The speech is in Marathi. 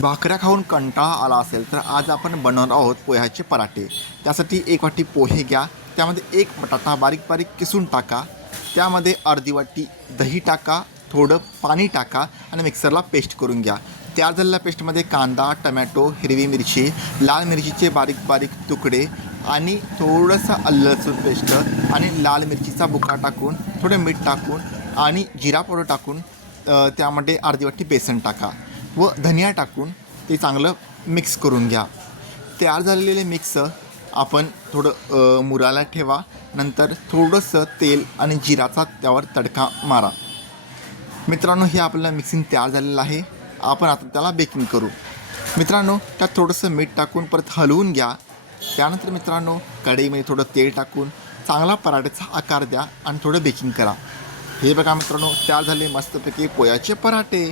भाकऱ्या खाऊन कंटाळा आला असेल तर आज आपण बनवणार आहोत पोह्याचे पराठे. त्यासाठी एक वाटी पोहे घ्या. त्यामध्ये एक बटाटा बारीक बारीक किसून टाका. त्यामध्ये अर्धी वाटी दही टाका. थोडं पाणी टाका आणि मिक्सरला पेस्ट करून घ्या. तयार झालेल्या पेस्टमध्ये कांदा टमॅटो हिरवी मिरची लाल मिरचीचे बारीक बारीक तुकडे आणि थोडंसं आलं लसूण पेस्ट आणि लाल मिरचीचा बुका टाकून थोडं मीठ टाकून आणि जिरा पावडर टाकून त्यामध्ये अर्धी वाटी बेसन टाका. व धनिया टाकून ते चांगलं मिक्स करून घ्या. तयार झालेले मिक्स आपण थोडं मुराला ठेवा. नंतर थोडंसं तेल आणि जिराचा त्यावर तडका मारा. मित्रांनो हे आपलं मिक्सिंग तयार झालेलं आहे. आपण आता त्याला बेकिंग करू. मित्रांनो त्यात थोडंसं मीठ टाकून परत हलवून घ्या. त्यानंतर मित्रांनो कढईमध्ये थोडं तेल टाकून चांगला पराठ्याचा आकार द्या आणि थोडं बेकिंग करा. हे बघा मित्रांनो तयार झाले मस्तपैकी पोयाचे पराठे.